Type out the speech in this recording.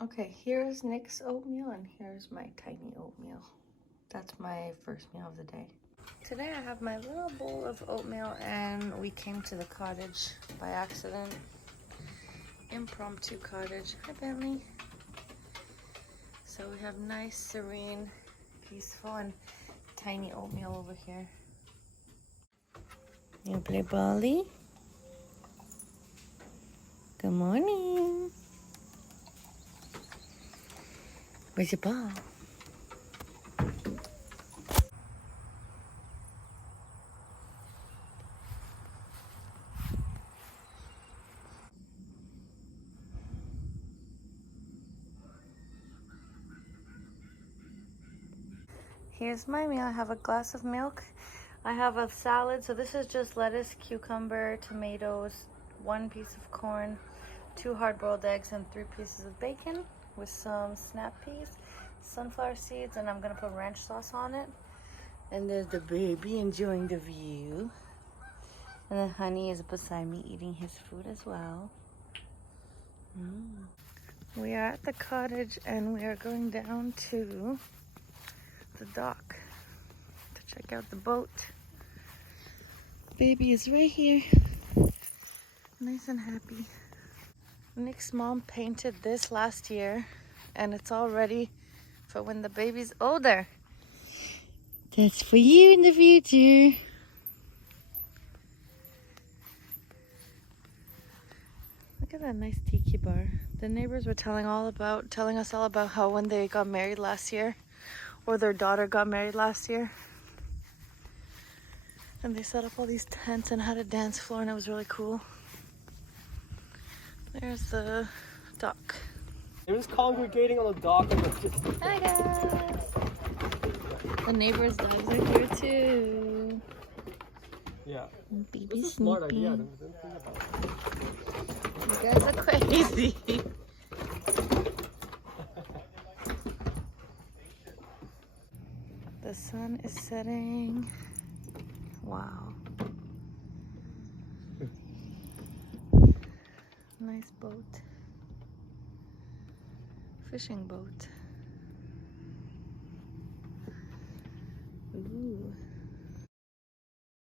Okay, here's Nick's oatmeal and here's my tiny oatmeal. That's my first meal of the day. Today I have my little bowl of oatmeal and we came to the cottage by accident. Impromptu cottage. Hi, Bentley. So we have nice, serene, peaceful, and tiny oatmeal over here. You play bally? Good morning. Where's your ball? Here's my meal. I have a glass of milk. I have a salad. So this is just lettuce, cucumber, tomatoes, 1 piece of corn, 2 hard-boiled eggs, and 3 pieces of bacon with some snap peas, sunflower seeds, and I'm gonna put ranch sauce on it. And there's the baby enjoying the view. And then Honey is beside me eating his food as well. We are at the cottage and we are going down to the dock to check out the boat. Baby is right here, nice and happy. Nick's mom painted this last year and it's all ready for when the baby's older. That's for you in the future. Look at that nice tiki bar. The neighbors were telling us all about how when they got married last year, or their daughter got married last year, and they set up all these tents and had a dance floor, and it was really cool. There's the dock. They're just congregating on the dock. Hi guys! The neighbors' dogs are here too. Yeah. Baby This is a smart sleeping. idea. I didn't think about it. You guys are crazy. The sun is setting. Wow. Nice boat. Fishing boat. Ooh.